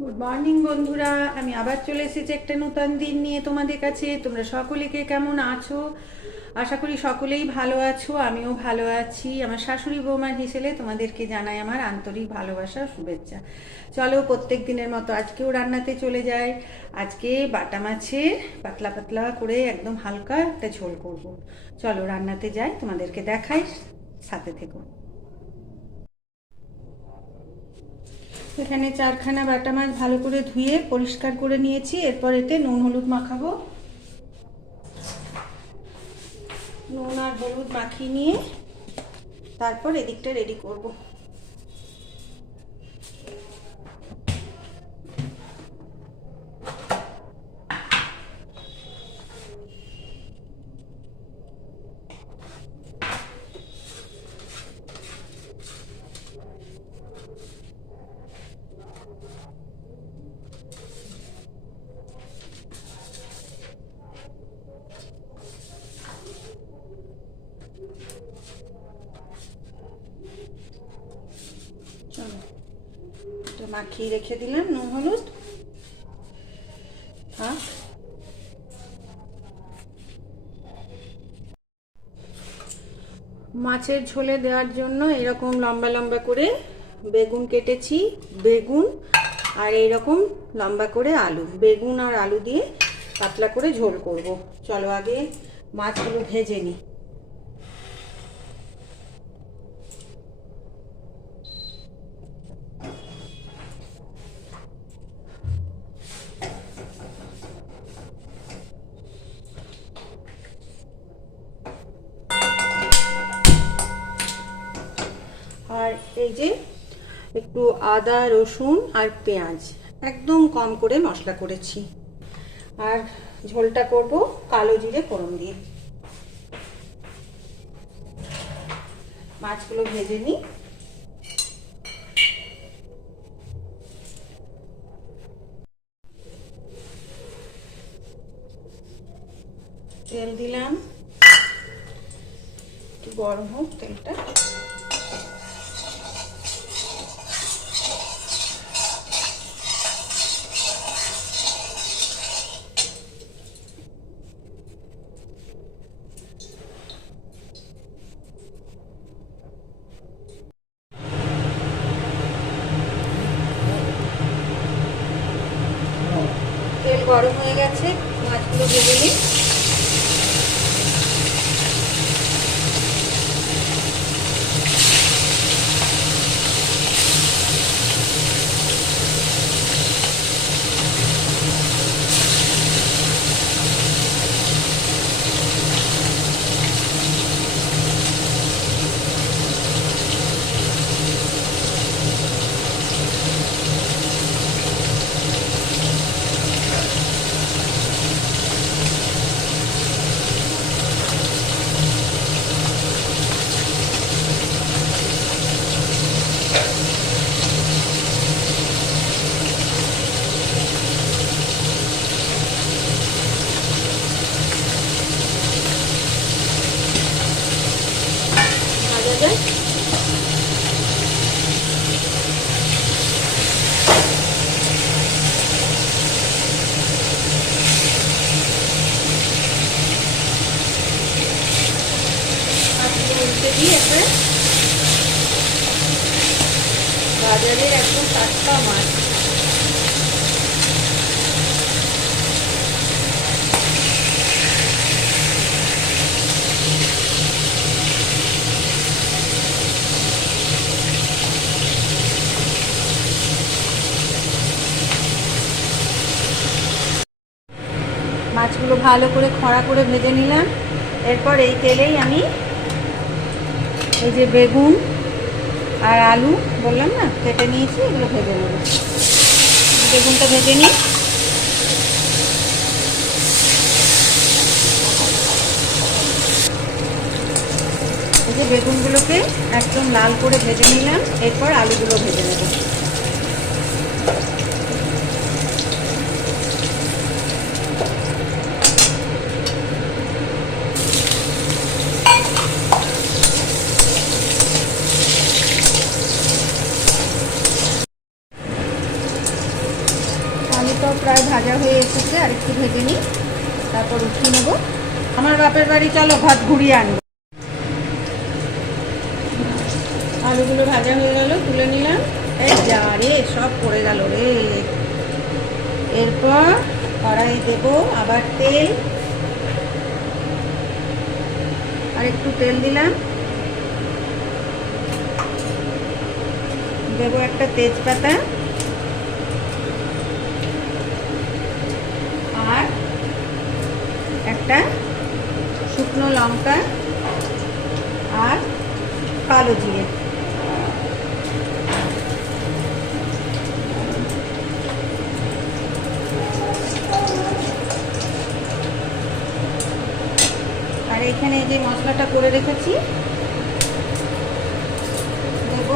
Good morning বন্ধুরা, আমি আবার চলে এসেছি একটা নতুন দিন নিয়ে তোমাদের কাছে। তোমরা সকলে কে কেমন আছো? আশা করি সকলেই ভালো আছো, আমিও ভালো আছি। আমার শাশুড়ি বৌমার হিসেবে তোমাদেরকে জানাই আমার আন্তরিক ভালোবাসা ও শুভেচ্ছা। চলো প্রত্যেক দিনের মতো আজকেও রান্নাতে চলে যাই। আজকে বাটা মাছের পাতলা পাতলা করে একদম হালকা একটা ঝোল করব। চলো রান্নাতে যাই, তোমাদেরকে দেখাই, সাথে থেকো। এখানে চারখানা বাটা মাছ ভালো করে ধুয়ে পরিষ্কার করে নিয়েছি। এরপর এতে নুন হলুদ মাখাবো। নুন আর হলুদ মাখিয়ে নিয়ে তারপর এদিকটা রেডি করব। চলো, এটা মাখিয়ে রেখে দিলাম নুন হলুদ। মাছের ঝোলে দেওয়ার জন্য এরকম লম্বা লম্বা করে বেগুন কেটেছি। বেগুন আর এইরকম লম্বা করে আলু, বেগুন আর আলু দিয়ে পাতলা করে ঝোল করব। চলো আগে মাছগুলো ভেজে নিই। আর এই যে একটু আদা রসুন আর পেঁয়াজ একদম কম করে মশলা করেছি। আর ঝোলটা করব কালো জিরে ফোড়ন দিয়ে। মাছগুলো ভেজে নিই। তেল দিলাম, একটু গরম হোক তেলটা। তেল গরম হয়ে গেছে, মাছগুলো ভেজে নিই। ভাজা যায়। উল্টে দিয়ে এবারে বাজারের একদম টাটকা মাছ। মাছগুলো ভালো করে খড়া করে ভেজে নিলাম। এরপর এই তেলেই আমি এই যে বেগুন আর আলু বললাম না কেটে নিয়েছি, এগুলো ভেজে নেব। বেগুনটা ভেজে নিই। এই যে বেগুনগুলোকে একদম লাল করে ভেজে নিলাম। এরপর আলুগুলো ভেজে নেব। এসেছে, আর একটু ভেজে নিই, তারপর উঠিয়ে নেবো। আমার বাপের বাড়ি, চলো ভাত ঘুরিয়ে আনবো। আলুগুলো ভাজা হয়ে গেল, তুলে নিলাম। এই যা রে, সব পড়ে গেল রে। এরপর কড়াই দেব আবার তেল, আর একটু তেল দিলাম, দেব একটা তেজপাতা আর একটা শুকনো লঙ্কা আর কালো জিরে। আর এখানে যে মশলাটা করে রেখেছি দেব।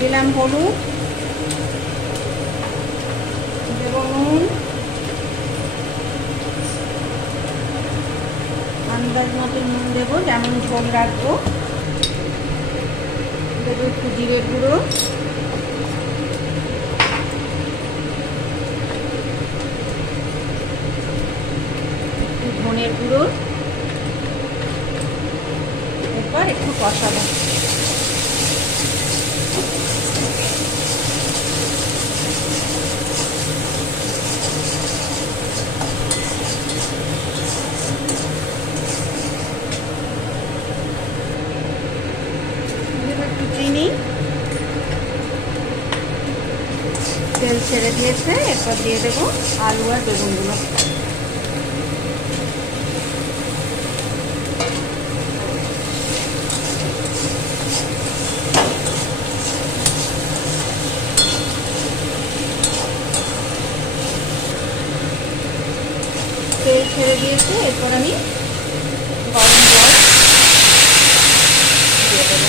দিলাম হলুদ, দেব নুন, আন্দাজ মতো নুন দেবো, যেমন ঝোল রাখবো। দেবো একটু জিরের গুঁড়ো, একটু ধনের গুঁড়ো, এরপর একটু কষাবো। একটু চিনি, তেল ছেড়ে দিয়েছে, এরপর দিয়ে দেবো আলু আর বেগুনগুলো। তেল ছেড়ে দিয়েছে, এরপর আমি গরম জল দিয়ে দেবো।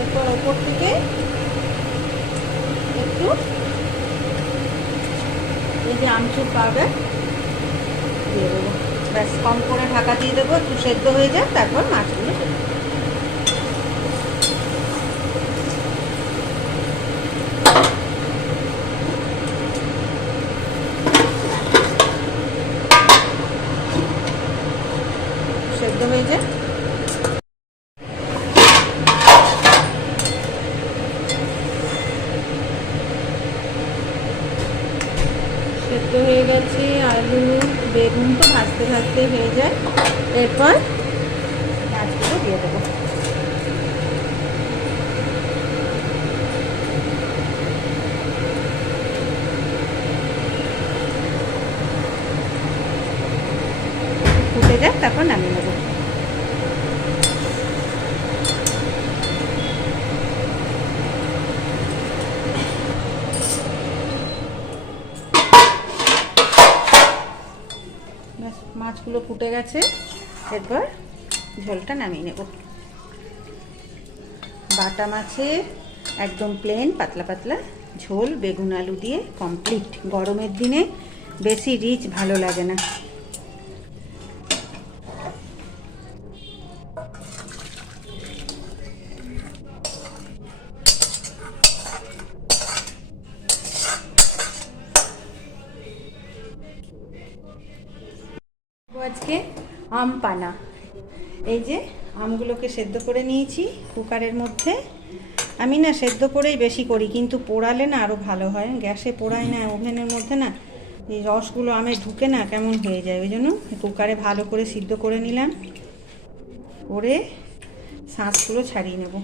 এরপর ওপর থেকে একটু এই যে আমচুর পাউডার দিয়ে দেবো। ব্যাস, কম করে ঢাকা দিয়ে দেবো, একটু সেদ্ধ হয়ে যায়, তারপর মাছগুলো সেদ্ধ হয়ে যায়। সেদ্ধ হয়ে গেছে আলু বেগুন, তো ভাজতে ভাজতে হয়ে যায়। এরপর মাছগুলো দিয়ে দেবো। ফুটে যায়, তারপর নামিয়ে নেবো। মাছগুলো ফুটে গেছে, এরপর ঝোলটা নামিয়ে নেব। বাটা মাছের একদম প্লেন পাতলা পাতলা ঝোল বেগুন আলু দিয়ে কমপ্লিট। গরমের দিনে বেশি রিচ ভালো লাগে না। আজকে আম পানা। এই যে আমগুলোকে সেদ্ধ করে নিয়েছি কুকারের মধ্যে। আমি না সেদ্ধ করেই বেশি করি, কিন্তু পোড়ালে না আরও ভালো হয়। গ্যাসে পোড়াই না, ওভেনের মধ্যে না এই রসগুলো আমে ঢুকে না কেমন হয়ে যায়। ওই জন্য কুকারে ভালো করে সিদ্ধ করে নিলাম, করে শাঁসগুলো ছাড়িয়ে নেব।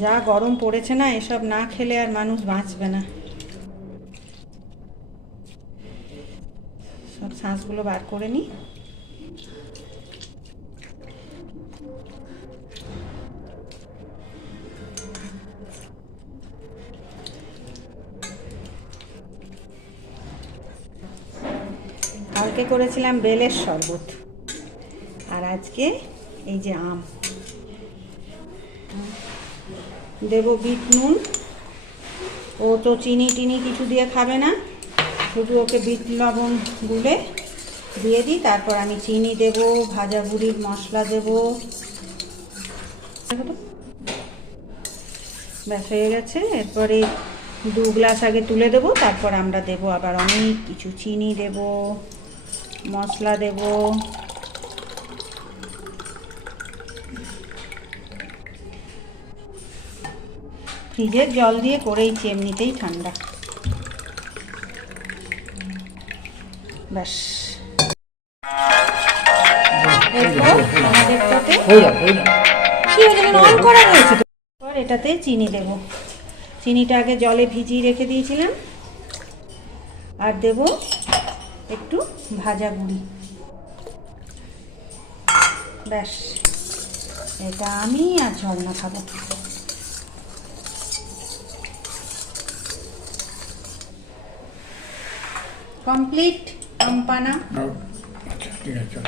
যা গরম পড়েছে না, এসব না খেলে আর মানুষ বাঁচবে না। সব শাঁসগুলো বার করে নিই। কালকে করেছিলাম বেলের শরবত, আর আজকে এই যে আম। দেবো বিট নুন। ও তো চিনি টিনি কিছু দিয়ে খাবে না, শুধু ওকে বিট লবণ গুলে দিয়ে দিই। তারপর আমি চিনি দেব, ভাজা বুড়ির মশলা দেব। ব্যাস হয়ে গেছে। এরপরে 2 গ্লাস আগে তুলে দেবো, তারপর আমরা দেব আবার অনেক কিছু। চিনি দেব, মশলা দেব, ফ্রিজের জল দিয়ে করেইছি, এমনিতেই ঠান্ডা। ব্যাস এটাতে চিনি দেব। চিনিটা আগে জলে ভিজিয়ে রেখে দিয়েছিলাম। আর দেব একটু ভাজা গুঁড়ি। ব্যাস, এটা আমি আর ঝর্ণা খাবো। কমপ্লিট আমপানা। আচ্ছা, ঠিক আছে।